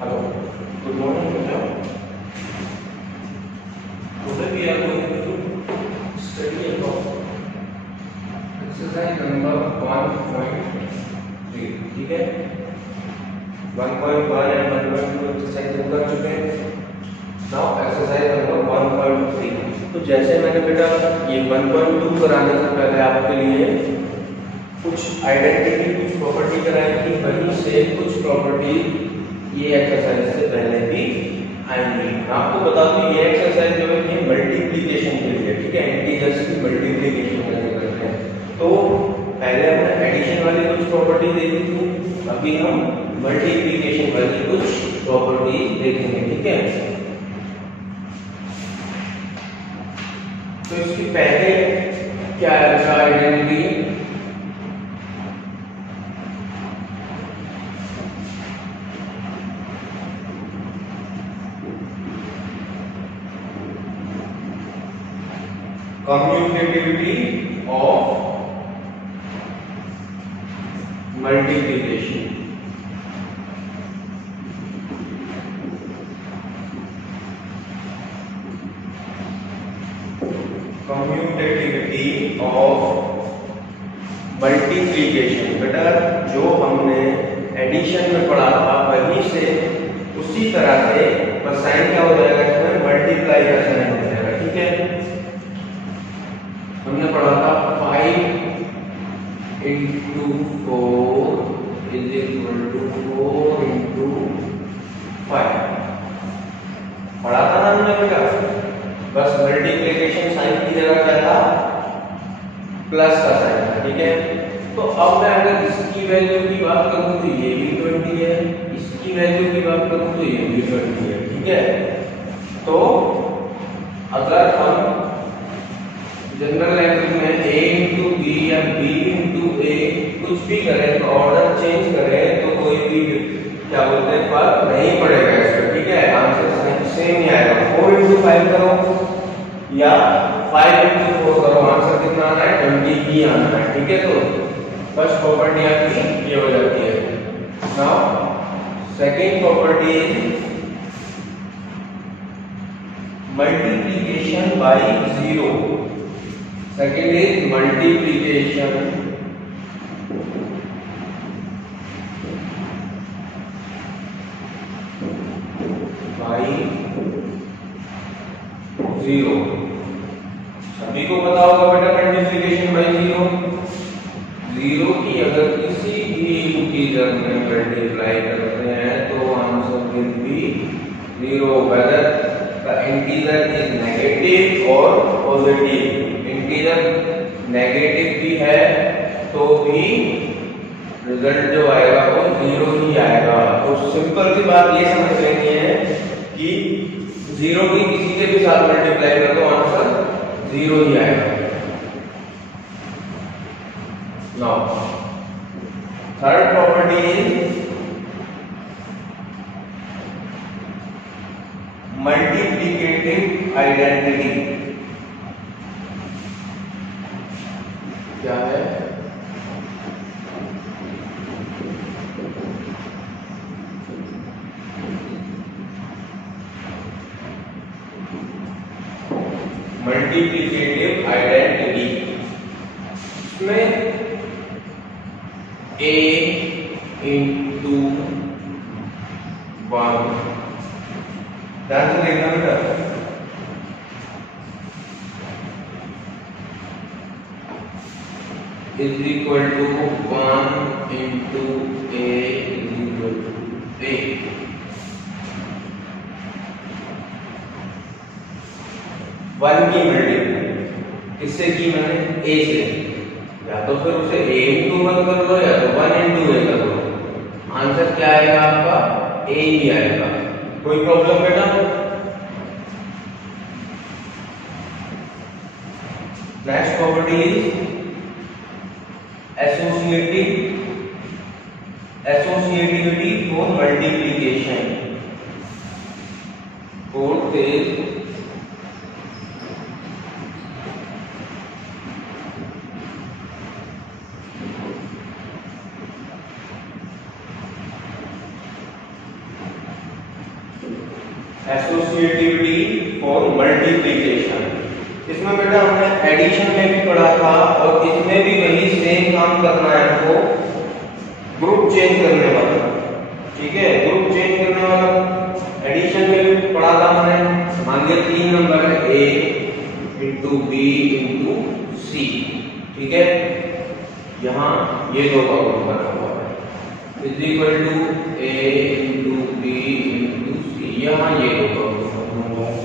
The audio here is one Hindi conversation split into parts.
Hello, good morning, Beta. Today we are going to study about exercise number 1.3. ठीक है, 1.1 and 1.2 एक्सरसाइज हम कर चुके हैं. Now exercise number 1.3. तो जैसे मैंने बेटा ये 1.2 कराने से पहले आपके लिए कुछ आइडेंटिटी, कुछ प्रॉपर्टी कराई थी, वहीं से कुछ प्रॉपर्टी ये एक्सरसाइज से पहले भी आएंगी. आपको बता दूं ये एक्सरसाइज जो है ये मल्टीप्लिकेशन के लिए, ठीक है, इंटीजर्स की मल्टीप्लिकेशन कैसे करते हैं. तो पहले हमने एडिशन वाली कुछ प्रॉपर्टी देखी थी, अभी हम मल्टीप्लिकेशन वाली कुछ प्रॉपर्टी देखेंगे. ठीक है, तो इसकी पहले क्या है identity, commutativity of multiplication. Commutativity of multiplication. बेटा जो हमने एडिशन में पढ़ा था वहीं से उसी तरह से बस साइन क्या हो जाएगा, इसमें मल्टीप्लाई का साइन हो जाएगा. ठीक है, हमने पढ़ा था 5 into 4 is equal to 4 into 5. पढ़ा था ना हमने बेटा. बस मल्टीप्लिकेशन साइन की जगह क्या था, प्लस का साइन था. ठीक है, तो अब मैं अगर इसकी वैल्यू की बात करूं तो ये भी 20 है, इसकी वैल्यू की बात करूं तो ये भी 20 है. ठीक है, तो अगर हम जनरल लैंग्वेज में a into b या b into a कुछ भी करें, तो ऑर्डर चेंज करें तो कोई भी क्या बोलते हैं फर्क नहीं पड़ेगा इसमें. ठीक है, आंसर सेम ही आएगा. 4 into 5 करो या 5 into 4 करो, आंसर कितना आना है, 20 ही आना है. ठीक है, तो फर्स्ट प्रॉपर्टी आपकी ये हो जाती है. Now second property is multiplication bye 0. Second is multiplication by 0. सभी को पता होगा बेटा मल्टीप्लिकेशन बाय 0. 0 की अगर किसी भी इंटीजर में मल्टीप्लाई करते हैं तो answer will B 0, whether the integer is negative or positive. Integer negative भी है तो भी रिजल्ट जो आएगा वो 0 ही आएगा. तो सिंपल सी बात ये समझ लेनी है कि 0 की किसी के भी साथ मल्टीप्लाई कर दो, आंसर 0 ही आएगा. Now third property is multiplicative identity. क्या है, मल्टीप्लिकेटिव आइडेंटिटी. इसमें a into 1, ध्यान से देखना बेटा, is equal to 1 into a is equal to a. One की मल्टीप्लाई किससे की मैंने, a से. या तो फिर उसे a into 1 कर लो या तो 1 into a कर लो, आंसर क्या आएगा आपका, a ही आएगा. कोई प्रॉब्लम बेटा. Next property is associativity for multiplication. Fourth is associativity for multiplication. इसमें बेटा हमने एडिशन में भी पढ़ा था और इसमें भी वही सेम काम करना है हमको, ग्रुप चेंज करने वाला। ठीक है, ग्रुप चेंज करने वाला एडिशन में भी पढ़ा था हमने। मान लिया 3 नंबर है a इंटू बी इंटू सी। ठीक है, यहाँ ये दो का ग्रुप बना हुआ है is equal to a into B into C. यहाँ ये दो का ग्रुप बना हुआ है।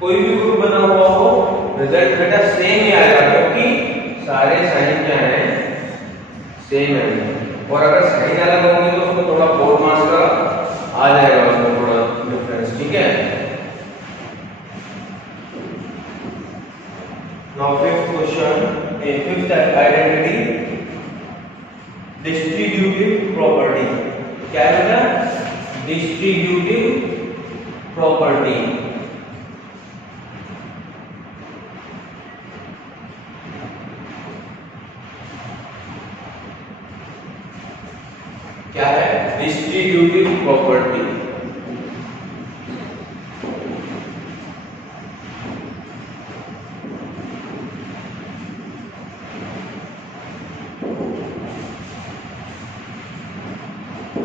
कोई भी ग्रुप बना हुआ हो रिजल्ट बेटा सेम ही आएगा, क्योंकि सारे साइन क्या है, सेम है। और अगर साइन अलग होंगे तो उसको थोड़ा 4 मार्क्स का आ जाएगा, उसमें थोड़ा डिफरेंस। ठीक है, now fifth question, fifth identity, distributive property. क्या है बेटा? Distributive property. क्या है? Distributive property.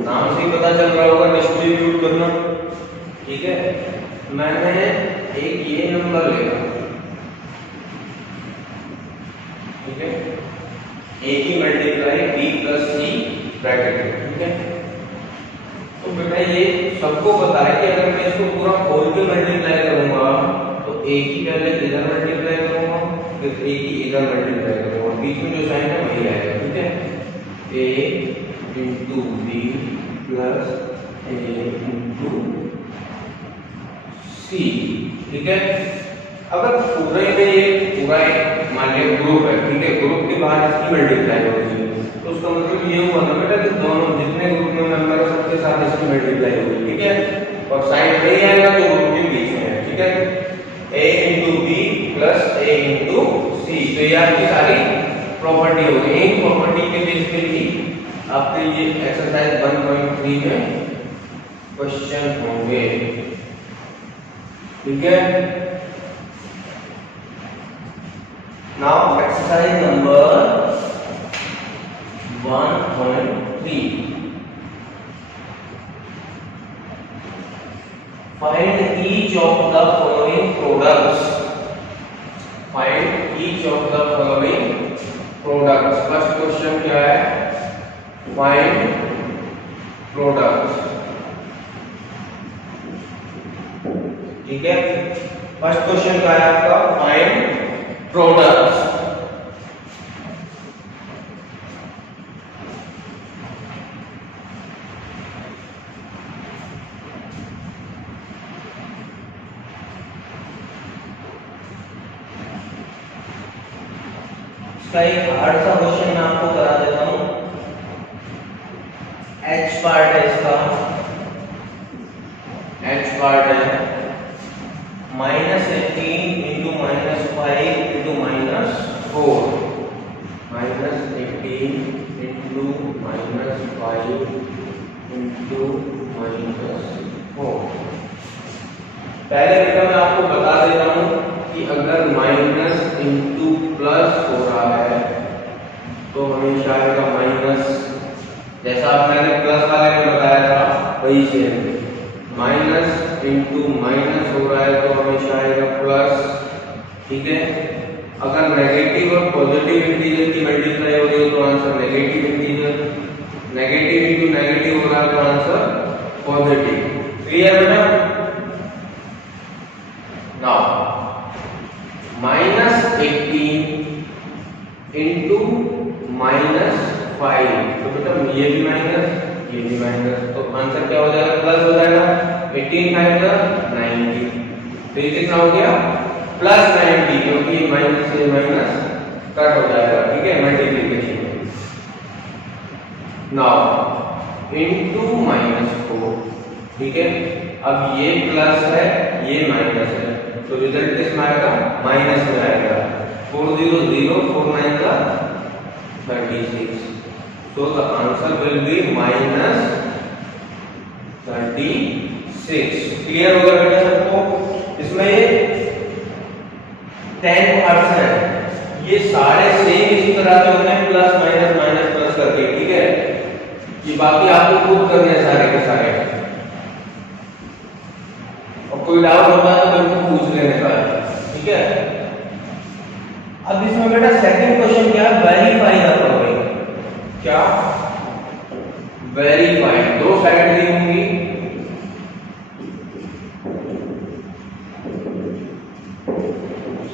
नाम से ही पता चल रहा होगा डिस्ट्रीब्यूट करना। ठीक है, मैंने एक ये नंबर लिया, ठीक है, ए की मल्टीप्लाई बी प्लस सी ब्रैकेट में। ठीक है, तो बेटा ये सबको पता है कि अगर मैं इसको पूरा खोल के मल्टीप्लाई करूंगा तो ए की पहले इधर मल्टीप्लाई करूंगा, फिर ए की इधर मल्टीप्लाई करूंगा, बीच में जो साइन है वही आएगा। ठीक है, ए into B plus A into सी। ठीक है, अगर पूरे में ये पूरा मान लिया ग्रुप है, ठीक है, ग्रुप के बाद इसकी मल्टीप्लाई होगी तो उसका मतलब ये हुआ ना बेटा कि दोनों जितने ग्रुप में मेंबर है सबके साथ इसकी मल्टीप्लाई होगी। ठीक है, और साइन नहीं आएगा तो ग्रुप के बीच में है। ठीक है, a into B plus A into C. तो ये आपकी सारी प्रॉपर्टी होगी। इन प्रॉपर्टी के बेस पे ही आपके ये एक्सरसाइज 1.3 में क्वेश्चन होंगे। ठीक है, now exercise number 1.3, find each of the following products. Find each of the following products. First question क्या है? Find products. ठीक है, फर्स्ट क्वेश्चन क्या है आपका? Find products. इसका एक हार्ड सा क्वेश्चन मैं आपको करा देता हूं। एच पार्ट है इसका, एच पार्ट है -18 इंटू -5 इंटू -4, -18 इंटू -5 इंटू -4। पहले बेटा मैं आपको बता देता हूं कि अगर माइनस इंटू प्लस हो रहा है तो हमेशा आएगा माइनस, जैसा मैंने प्लस वाले में बताया था वही सेम। माइनस इंटू माइनस हो रहा है तो हमेशा आएगा प्लस। ठीक है, अगर नेगेटिव और पॉजिटिव इंटीजर की मल्टीप्लाई हो रही हो तो answer negative integer, negative into negative हो रहा है तो आंसर पॉजिटिव। क्लियर बेटा? नाउ -18 इंटू -5, तो बेटा ये भी माइनस ये भी माइनस, तो आंसर क्या हो जाएगा? प्लस हो जाएगा। 18 5 90, तो ये कितना हो गया? +90, क्योंकि माइनस से माइनस कट हो जाएगा। ठीक है, मल्टीप्लिकेशन में। Now into -4। ठीक है, अब ये प्लस है ये माइनस है, तो रिजल्ट किस में आएगा? माइनस में आएगा। 4 0 0, 4 9 का 36, so the answer will be -36। Clear होगा बेटा सबको? इसमें 10 पार्ट्स हैं, ये सारे सेम इसी तरह के होंगे, प्लस माइनस माइनस प्लस करके, ठीक है। ये बाकी आपको खुद करने हैं सारे के सारे, और कोई डाउट होगा तो बिल्कुल पूछ लेने का, ठीक है। अब इसमें बेटा सेकंड क्वेश्चन क्या है, वेरीफाई द फॉलोइंग। क्या वेरीफाई, दो साइड दी होंगी,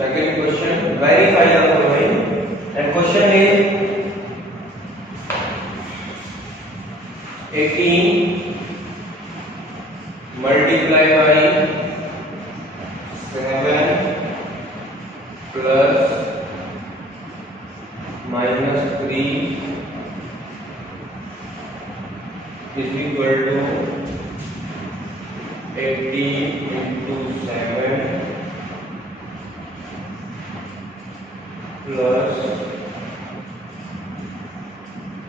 second question verify the following, and question is 18 multiply by 7 plus minus 3 is equal to 18 into 7 plus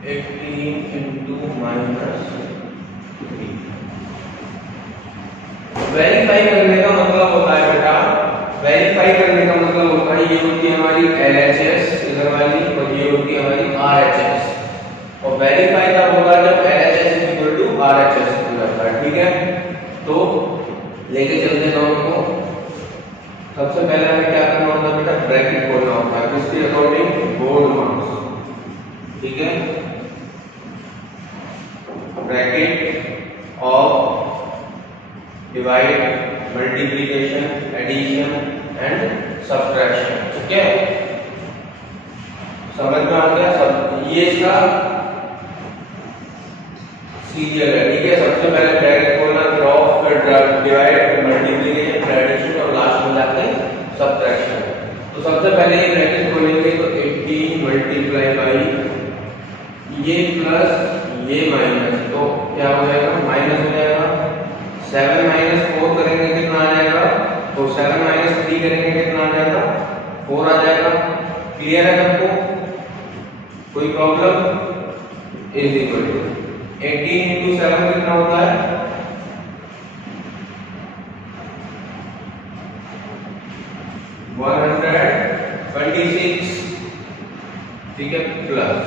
18 into minus 3। Verify करने का मतलब होता है बेटा, वेरीफाई करने का मतलब होता है ये होती है हमारी LHS इधर वाली, और ये होती है हमारी RHS। और वेरीफाई तब होगा जब LHS इक्वल टू RHS हो जाता है, ठीक है। तो लेके चलते हैं दोनों को। सबसे पहले हमें क्या करना होता है बेटा, ब्रैकेट खोलना होता है, किसके अकॉर्डिंग, बोर्ड मार्क्स, ठीक है। Bracket of divide, multiplication, addition and subtraction, ठीक है। समझ में आ गया सब, ये इसका सीरियल है, ठीक है। सबसे पहले ब्रैकेट खोलना, फिर ऑफ, फिर डिवाइड, फिर मल्टीप्लिकेशन, फिर एडिशन और लास्ट में जाके सब्ट्रैक्शन। तो सबसे पहले ये ब्रैकेट खोलेंगे तो 18 मल्टीप्लाई बाई ये प्लस ये माइनस, तो क्या हो जाएगा, माइनस हो जाएगा। 7 माइनस 4 करेंगे कितना आ जाएगा, तो 7 माइनस 3 करेंगे कितना आ जाएगा, 4 आ जाएगा। क्लियर है सबको, कोई problem? Is equal to 18 into 7 कितना होता है, 126, ठीक है। प्लस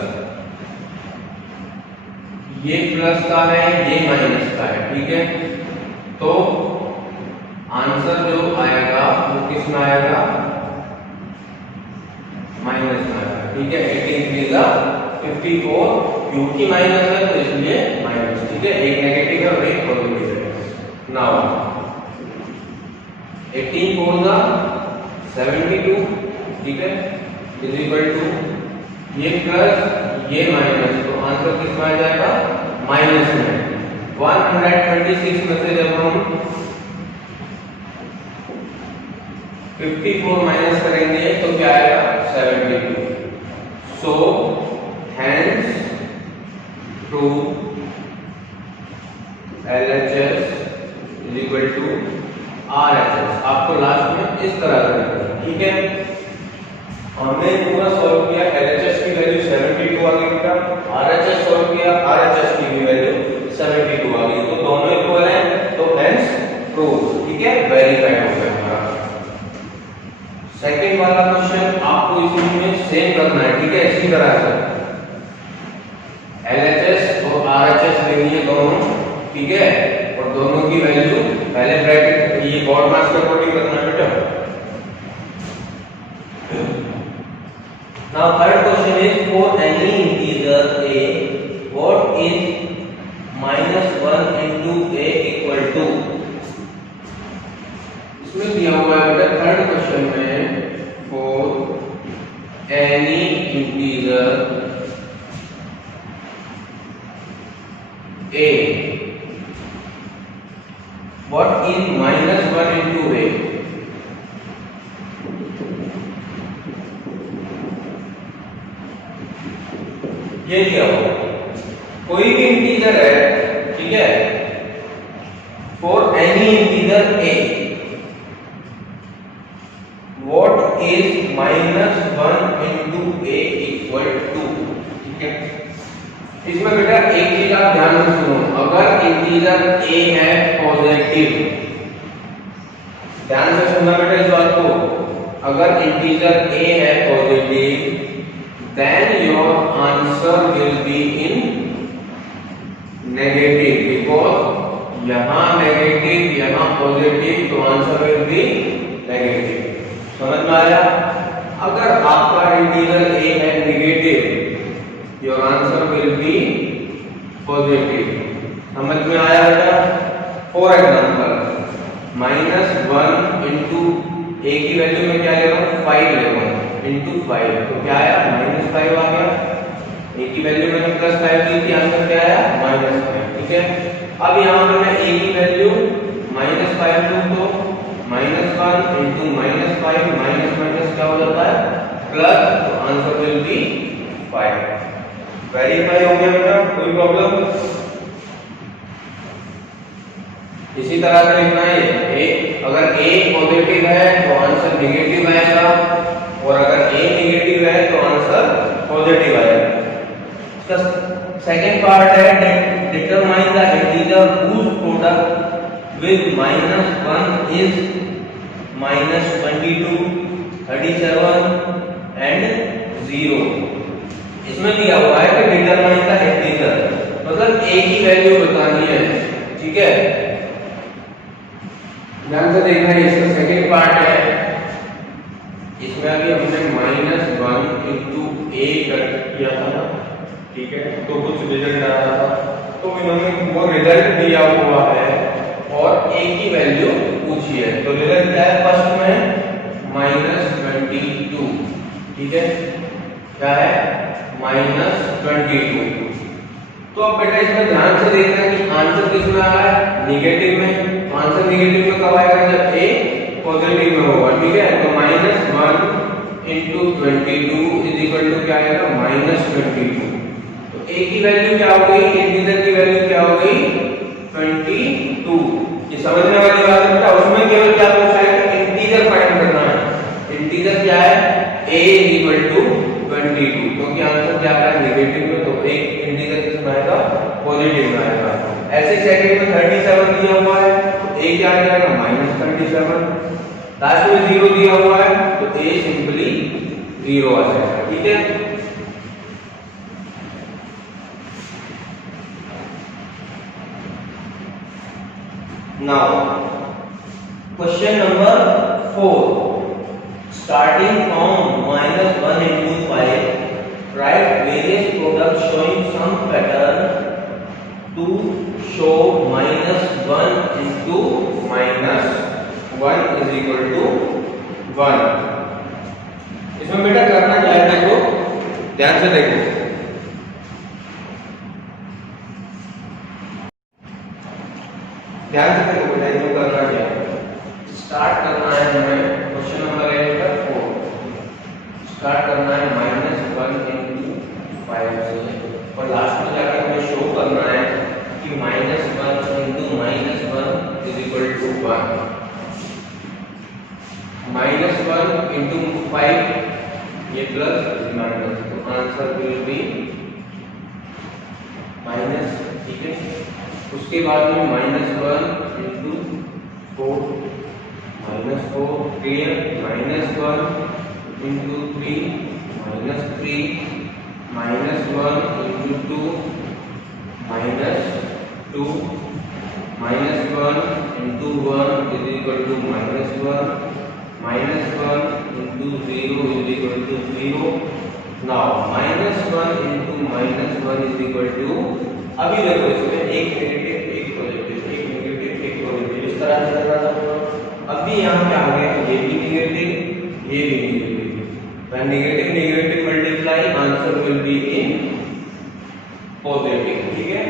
ये प्लस का है, ये माइनस का है, ठीक है। तो आंसर जो आएगा वो किस में आएगा, माइनस में आएगा, ठीक है। 18 3 54, क्योंकि माइनस है तो इसलिए माइनस, ठीक है। एक नेगेटिव है और एक पॉजिटिव है। नाउ 18 4 72, ठीक है, इज इक्वल टू ये प्लस ये माइनस, तो आंसर किस में आ जाएगा, माइनस में। 126 में से जब हम 54 माइनस करेंगे तो क्या आएगा, 72। सो hence true LHS is equal to RHS। आपको लास्ट में इस तरह करना है, ठीक है। हमने पूरा सॉल्व किया, LHS की वैल्यू 72 आ गई बेटा, RHS सॉल्व किया, RHS की भी वैल्यू 72 आ गई, तो दोनों इक्वल हैं, तो hence true, ठीक है, वेरीफाइड हो गया हमारा। सेकंड वाला क्वेश्चन आपको इसमें सेम करना है, ठीक है, इसी तरह से LHS और RHS लेनी है दोनों, ठीक है। और दोनों की वैल्यू पहले ब्रैकेट, ये बोर्ड मार्क्स के अकॉर्डिंग करना है बेटा। Now third question is for any integer a what is -1 into a equal to। इसमें दिया हुआ है बेटा थर्ड क्वेश्चन में, for any integer a what is -1 into a। ये दिया हुआ कोई भी इंटीजर है, ठीक है, for any integer a what is -1 into a equal to, ठीक है। इसमें बेटा एक चीज आप ध्यान से सुनो, अगर इंटीजर a है पॉजिटिव, ध्यान से सुनना बेटा इस बात को, अगर इंटीजर a है positive then your answer will be in negative, because यहाँ नेगेटिव यहाँ पॉजिटिव, तो आंसर विल बी नेगेटिव। समझ में आया? अगर आपका इंटीजर a है negative, your answer will be positive. समझ में आया बेटा? फॉर एग्जांपल -1 इंटू a की वैल्यू में क्या ले रहा हूँ 5 ले रहा हूँ इंटू 5, तो क्या आया -5 आ गया। a की वैल्यू मैंने +5 ली थी, आंसर क्या आया -5। ठीक है, अब यहाँ पे मैं a की वैल्यू -5 लूँ तो -1 इंटू -5 माइनस क्या हो जाता है प्लस, तो आंसर विल बी 5। वेरीफाई हो गया बेटा? कोई प्रॉब्लम? इसी तरह से लिखना है अगर a पॉजिटिव है तो आंसर नेगेटिव आएगा, और अगर a नेगेटिव है तो आंसर पॉजिटिव आएगा। इसका सेकंड पार्ट है determine the integer whose product with -1 is -22, 37 and 0। इसमें दिया हुआ है कि डिटरमाइन द इंटीजर, मतलब a की वैल्यू बतानी है। ठीक है, ध्यान से देखना है, इसका सेकंड पार्ट है, इसमें अभी हमने -1 इंटू a कर किया था ना। ठीक है, तो कुछ रिजल्ट आ रहा था, तो इन्होंने वो रिजल्ट दिया हुआ है और a की वैल्यू पूछी है, तो रिजल्ट क्या है फर्स्ट में -22। ठीक है, क्या है -22। तो अब बेटा इसमें ध्यान से देखना है कि आंसर किसमें आ रहा है नेगेटिव में। आंसर नेगेटिव में कब आएगा? जब a पॉजिटिव में होगा। ठीक है, तो -1 इंटू 22 इज इक्वल टू क्या आएगा -22। तो a की वैल्यू क्या हो गई, इंटीजर की वैल्यू क्या हो गई 22। ये समझने वाली बात है बेटा। उसमें केवल क्या पूछा है कि इंटीजर फाइंड करना है। इंटीजर क्या है a इज इक्वल टू 22, क्योंकि आंसर क्या है नेगेटिव में, तो एक इंटीजर किसमें आएगा पॉजिटिव में आएगा। ऐसे सेकंड में 37 दिया हुआ है, तो a क्या आ जाएगा -37। लास्ट में 0 दिया हुआ है, तो a सिंपली 0 आ जाएगा। ठीक है, now question number 4, starting from -1 into 5, write various products showing some pattern to show -1 into -1 is equal to 1। इसमें बेटा करना क्या है, देखो ध्यान से देखो, ध्यान से देखो बेटा, इसमें करना क्या है। स्टार्ट करना है हमें क्वेश्चन नंबर 4, स्टार्ट करना है -1 into 5 से, और लास्ट में जाकर हमें शो करना है कि -1 into -1 is equal to 1। -1 into 5 ये प्लस माइनस, तो आंसर विल बी माइनस। ठीक है, उसके बाद में -1 into 4 -4 clear, -1 into 3 -3, -1 into 2 -2, -1 into 1 is equal to -1, -1 into 0 is equal to 0। now -1 into -1 is equal to, अभी देखो इसमें एक नेगेटिव एक पॉजिटिव, एक नेगेटिव एक पॉजिटिव, इस तरह से चल रहा था। अभी यहाँ क्या आ गया, ये भी नेगेटिव ये भी negative, when negative negative multiply answer will be in positive. ठीक है,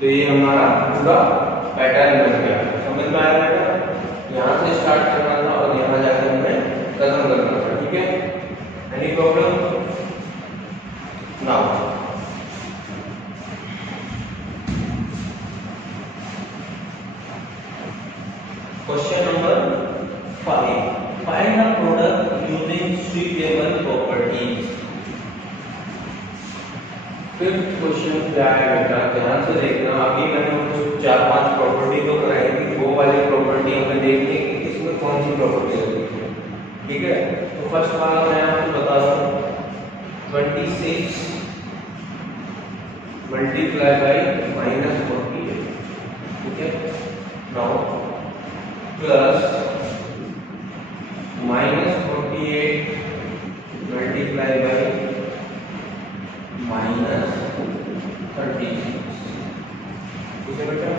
तो ये हमारा पूरा पैटर्न बन गया। समझ में आया बेटा? यहाँ से स्टार्ट करना था और यहाँ जाकर हमें खत्म करना था। ठीक है, any problem? Now question number 5, find the product using switchable properties. Fifth question क्या है बेटा, ध्यान से देखना। अभी मैंने कुछ 4-5 प्रॉपर्टी तो कराई थी, वो वाली प्रॉपर्टी हमें देखनी है कि किसमें प्रॉपर्टी लगती है। ठीक है, तो फर्स्ट वाला मैं आपको बता दूं 26 मल्टीप्लाई बाई -48। ठीक है, नाउ प्लस -48 मल्टीप्लाई बाई -36। ठीक है बेटा,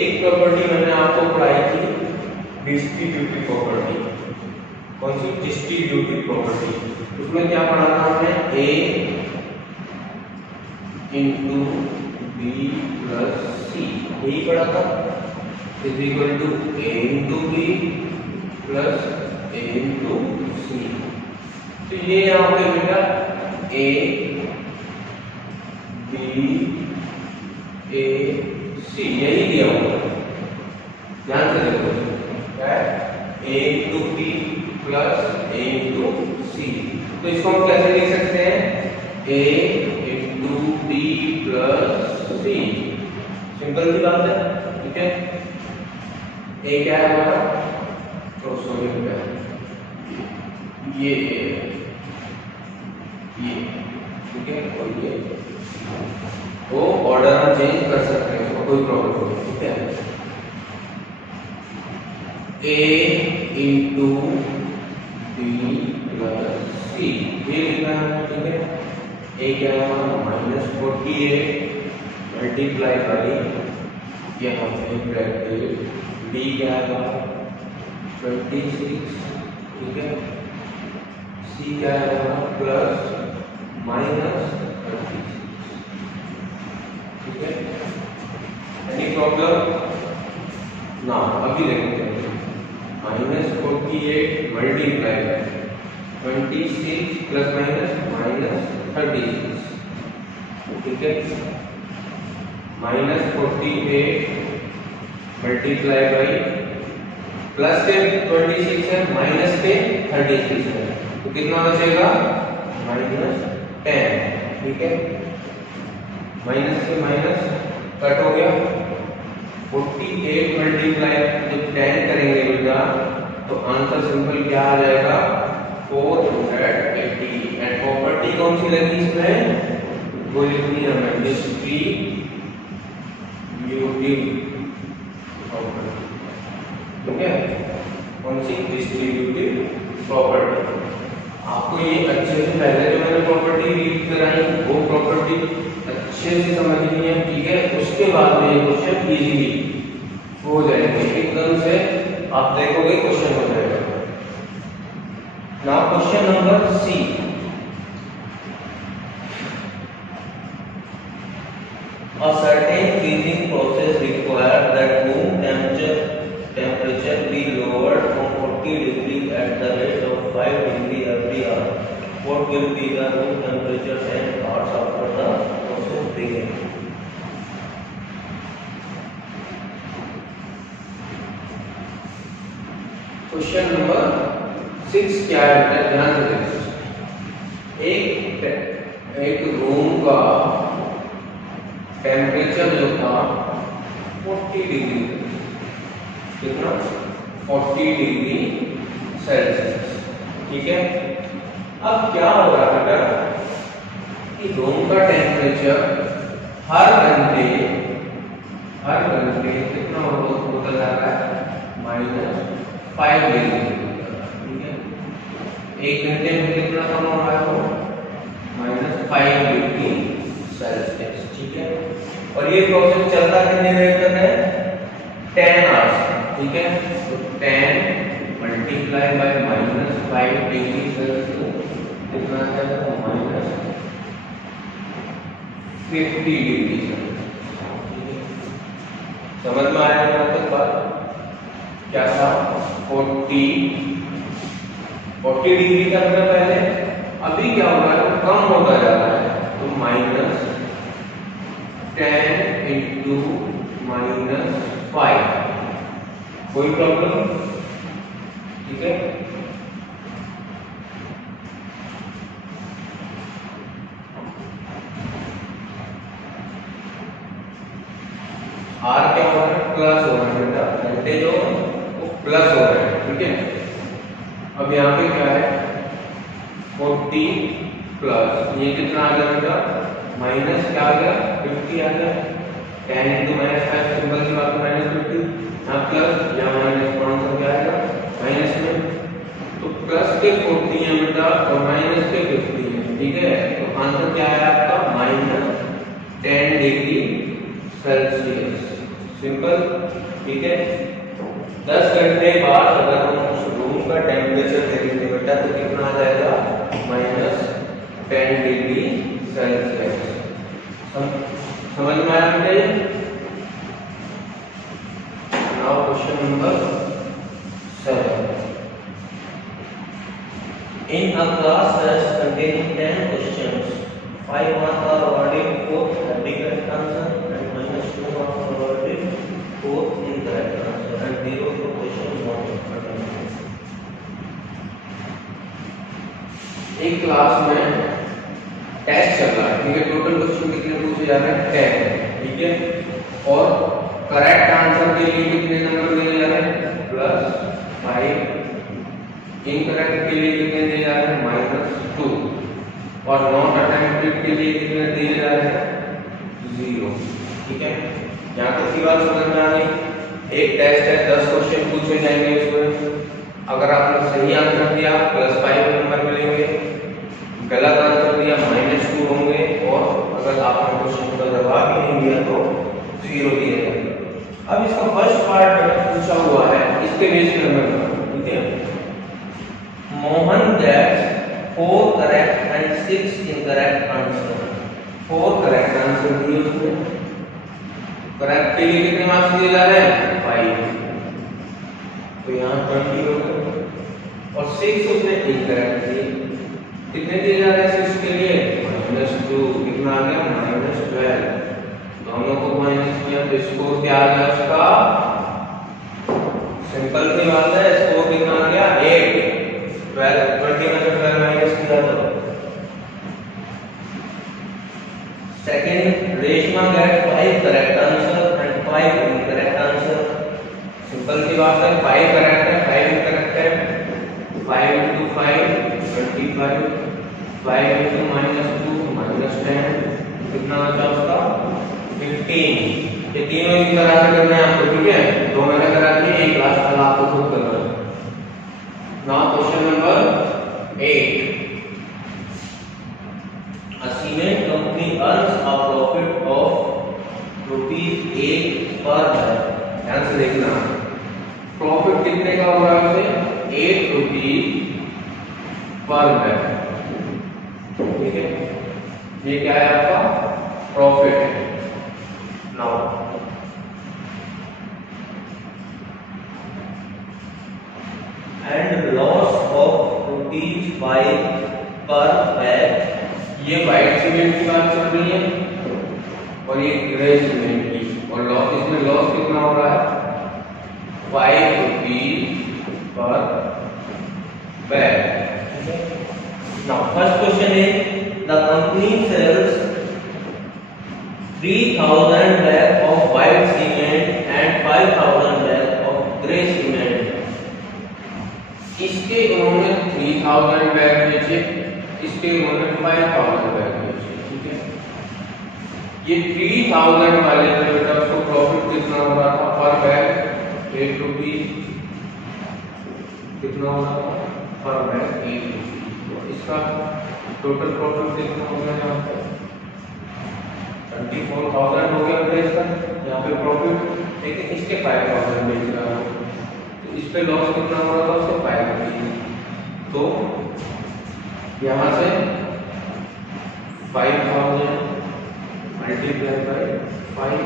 एक प्रॉपर्टी मैंने आपको पढ़ाई थी डिस्ट्रीब्यूटिव प्रॉपर्टी। कौन सी? Distributive property. उसमें क्या पढ़ा था हमने? a into B plus C, यही पढ़ा था, is equal to a into B plus a into C. तो ये यहाँ पे बेटा a b a c यही दिया हुआ है, ध्यान से देखो क्या है, a into B plus a into C. तो इसको हम कैसे लिख सकते हैं? a into B plus C, simple सी बात है। ठीक है, a क्या है हमारा? तो सॉरी बेटा, ये ठीक है, और ये वो ऑर्डर हम चेंज कर सकते हैं, उसको कोई प्रॉब्लम नहीं। ठीक है, a इंटू बी प्लस सी ये लिखना है। ठीक है, a क्या है? -48 मल्टीप्लाई बाई यहाँ पे ब्रैकेट b क्या है? 26। ठीक है, c क्या है? प्लस -36। ठीक है, एनी प्रॉब्लम ना? अभी देखते हैं, -48 मल्टीप्लाई 26 प्लस -36। ठीक है, -48 मल्टीप्लाई बाई प्लस के 26 है, माइनस के 36 है, तो कितना बचेगा? -10। ठीक है, माइनस से माइनस कट हो गया। 48 मल्टीप्लाई जब 10 करेंगे बेटा तो आंसर सिंपल क्या आ जाएगा? 480। एंड प्रॉपर्टी कौन सी लगी इसमें? वो लिखनी है हमें, डिस्ट्रीब्यूटिव प्रॉपर्टी। ठीक है, कौन सी? Distributive property. आपको ये अच्छे से पहले जो मैंने प्रॉपर्टी रीड कराई वो प्रॉपर्टी अच्छे से समझनी है। ठीक है, उसके बाद में ये क्वेश्चन इजीली हो जाएंगे, एकदम से आप देखोगे क्वेश्चन हो जाएगा। Now question number C, a certain freezing process requires that room temperature be lowered from 40 degree at the rate of 5 degree every hour. What will be the room temperature 10 hours after the process begins? Question number 6 क्या है? ध्यान से देखिए, एक रूम का टेम्परेचर जो था 40 डिग्री, कितना? 40 डिग्री सेल्सियस। ठीक है, अब क्या हो रहा है बेटा कि रूम का टेम्परेचर हर घंटे कितना होता जा रहा है? -5 डिग्री। ठीक है, एक घंटे में कितना कम हो रहा है? वो -5 डिग्री सेल्सियस। ठीक है, और ये प्रोसेस चलता कितने देर तक है? 10 आवर्स। ठीक है, तो 10 मल्टीप्लाई बाय -5 डिग्री सेल्सियस कितना है? -50 डिग्री सेल्सियस। समझ में आया यहाँ तक बात? क्या था? 40 डिग्री का था पहले, अभी क्या हो रहा है? कम होता जा रहा है, तो -10 इंटू -5, कोई प्रॉब्लम? ठीक है, आर क्या हो रहा है? प्लस हो रहा है बेटा, घंटे जो प्लस हो रहा है, ठीक है। अब यहाँ पे क्या है 40 प्लस ये कितना आ गया बेटा माइनस क्या आ गया 50 आ गया 10 इंटू माइनस 5 सिंपल सी बात है माइनस 50 यहाँ प्लस या माइनस कौन सा क्या आएगा माइनस में तो प्लस के 40 है बेटा और माइनस के 50 है, ठीक है। तो आंसर क्या है आपका माइनस 10 डिग्री सेल्सियस सिंपल, ठीक है। 10 घंटे बाद अगर हम उस रूम का टेम्परेचर देखेंगे बेटा तो कितना आ जाएगा माइनस 10 डिग्री सेल्सियस। समझ में आया बेटा? Now question number 7 in a class test containing 10 questions 5 marks are awarded for the correct answer and minus 2 marks are awarded for incorrect answer and 0 for question not attended। एक क्लास में टेस्ट चल रहा है, ठीक है। टोटल क्वेश्चन कितने पूछे जा रहे हैं 10, ठीक है। और करेक्ट आंसर के लिए कितने नंबर दिए जा रहे हैं +5, इनकरेक्ट के लिए कितने दिए जा रहे हैं -2 और नॉट अटेम्प्टेड के लिए कितने दिए जा रहे हैं 0, ठीक है। यहाँ तक की बात समझ में आ गई। एक टेस्ट है 10 क्वेश्चन पूछे जाएंगे इसमें, अगर आपने सही आंसर दिया +5 नंबर मिलेंगे, गलत आंसर दिया -2 होंगे और अगर आपने क्वेश्चन का जवाब ही नहीं दिया तो 0 दिए जाएंगे। अब इसका फर्स्ट पार्ट पूछा हुआ है, इसके बेस पर हमें, ठीक है। Mohan gets 4 correct and 6 incorrect answer। 4 correct answer दिए उसने, करेक्ट के लिए कितने मार्क्स दिए जा रहे हैं 5, तो यहाँ 20 हो गए और 6 उसने इनकरेक्ट दिए, कितने दिए जा रहे हैं 6 के लिए -2, कितना आ गया -12, दोनों को माइनस किया तो स्कोर क्या आ गया उसका सिंपल सी बात है, स्कोर कितना आ गया 8, 20 में से 12 माइनस किया तो second Reshma get 5 correct answer and 5 incorrect answer. Simple सी बात है 5 करेक्ट है 5 इनकरेक्ट है, 5 into 5 25, 5 into -2 -10, कितना बचा उसका 15। ये तीनों एक तरह से करने हैं आपको, ठीक है। दो मैंने करा दिए, एक लास्ट वाला आपको खुद करना है। Now question number 8 A cement company earns a profit of ₹8 per bag। ध्यान से देखना, प्रॉफिट कितने का होगा उसे ₹8 पर बैग, ठीक है। ये क्या है आपका प्रॉफिट है। नाउ एंड लॉस ऑफ ₹5 पर बैग, ये व्हाइट सीमेंट की बात चल रही है और ये ग्रे सीमेंट की, और लॉस इसमें लॉस कितना हो रहा है ₹5 पर bag. Now first question is the company sells 3000 bags of white cement and 5000 bags of grey cement। इसके उन्होंने 3000 बैग बेचे, इसके उन्होंने 5000 बैग बेचे, ठीक है। ये 3000 वाले में बेटा उसको प्रॉफिट कितना हो रहा था पर बैग ₹8, कितना हो रहा था पर बैग ₹8। इसका टोटल प्रॉफिट कितना हो गया यहाँ पे 24,000 हो गया बेटा इसका यहाँ पे प्रॉफिट, लेकिन इसके 5,000 बेच रहा है तो इस पे लॉस कितना हो रहा था उससे 5,000। तो यहाँ से 5,000 मल्टीप्लाई बाय 5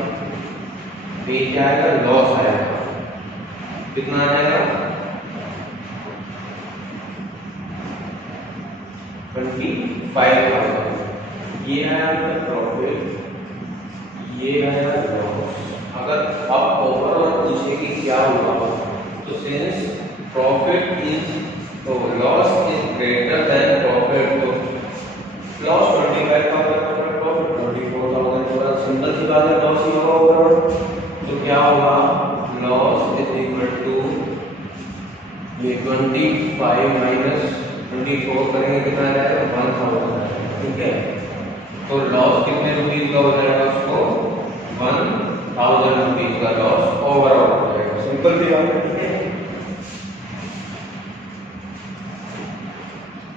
ये क्या आएगा लॉस आएगा, कितना आ जाएगा 25,000। ये है आपका प्रॉफिट, ये है लॉस। अगर आप ओवरऑल पूछे कि क्या हुआ तो सिंस प्रॉफिट इज तो loss is greater than profit तो लॉस 25,000 प्रॉफिट 24,000 होगा। सिंपल सी बात है, लॉस ही होगा ओवरऑल, तो क्या होगा लॉस इज इक्वल टू ये 25 माइनस 24 करेंगे कितना जाएगा 1000 आएगा, ठीक है। तो लॉस कितने रुपीज का हो जाएगा, उसको 1000 रुपीज का लॉस ओवरऑल हो जाएगा। सिंपल सी बात है, ठीक है।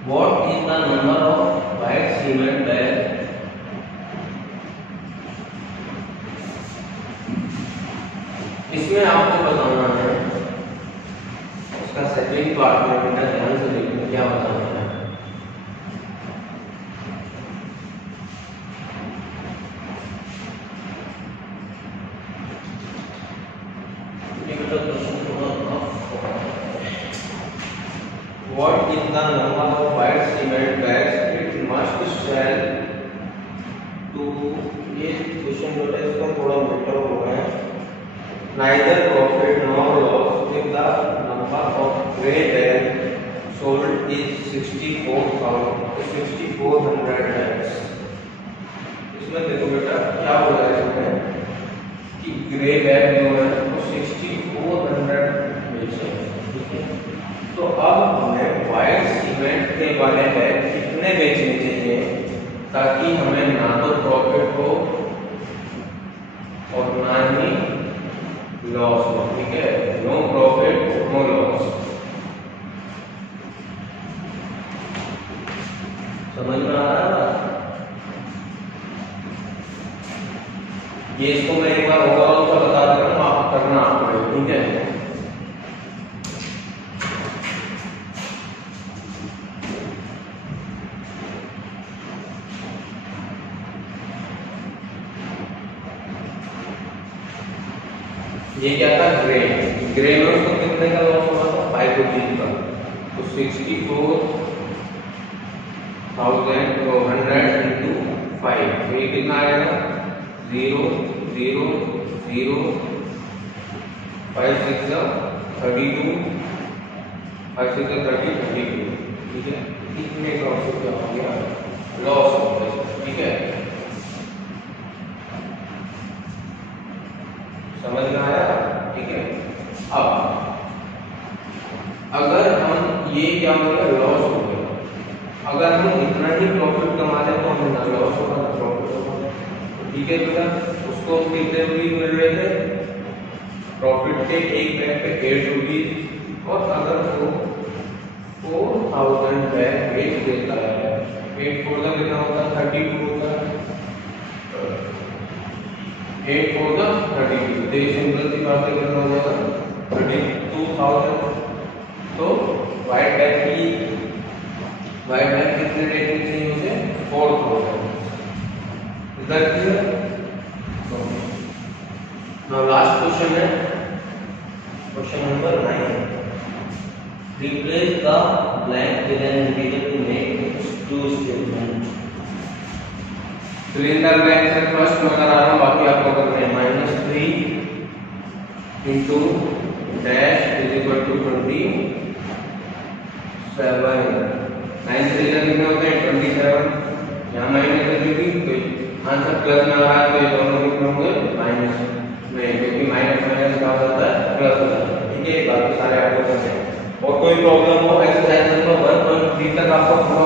What is the number of white cement bag, इसमें आपको बताना है इसका सेकंड पार्ट में, बेटा ध्यान से देखिए क्या बताना है। What is the number of white cement bags it must sell to, ये क्वेश्चन जो है इसका थोड़ा बेटर हो रहा है। Neither profit nor loss if the number of grey bags sold is 6400 bags। इसमें देखो बेटा क्या हो रहा है इसमें कि ग्रे बैग जो है वो 6400 बेचे, ठीक है। तो अब हमें व्हाइट सीमेंट के वाले बैग कितने बेचने चाहिए ताकि हमें ना तो प्रॉफिट हो और ना ही लॉस हो, ठीक है। नो प्रॉफिट नो लॉस, समझ में आ रहा है? ये इसको मैं एक बार ओवरऑल का बता दे रहा हूँ, आप करना आपको, ठीक है। ये क्या था, ग्रे में उसको कितने का लॉस हुआ था, 5 रुपीज का। तो 64,100 इंटू 5, तो ये कितना आएगा 0 0 0 5 6 32 5 6 30 32, ठीक है। कितने का उसको क्या हो गया, लॉस हो गया, ठीक है। समझ में आया, ठीक है। अब अगर हम ये क्या हो गया, लॉस हो गया। अगर हम इतना ही प्रॉफिट कमा लें तो हमें ना लॉस होगा ना प्रॉफिट होगा, ठीक है बेटा। उसको कितने रुपीज मिल रहे थे, प्रॉफिट के एक बैग पे 8 रुपीज, और अगर वो 4000 बैग बेच देता है, 8 4 का कितना होता है 32 होता है, 8 4 का 32, तो ये सिंपल सी बात है कितना हो जाएगा 32,000। तो व्हाइट बैग कितने रेटिंग चाहिए उसे, 4000। Is that clear? Now last question है question number 9। Replace the blank with an integer to make true statement. सिलेंडर ब्लैंक से फर्स्ट मैं करा रहा हूं, बाकी आपको करते हैं। -3 into dash is equal to 27। 9 से कितने होते हैं 27, यहाँ माइनस कर दी तो आंसर प्लस में आ रहा है, तो ये दोनों कितने होंगे माइनस में, क्योंकि माइनस माइनस क्या हो जाता है प्लस हो जाता है, ठीक है। बाकी सारे आपको करते हैं। और कोई प्रॉब्लम हो एक्सरसाइज नंबर 1.3 तक आपको पूरा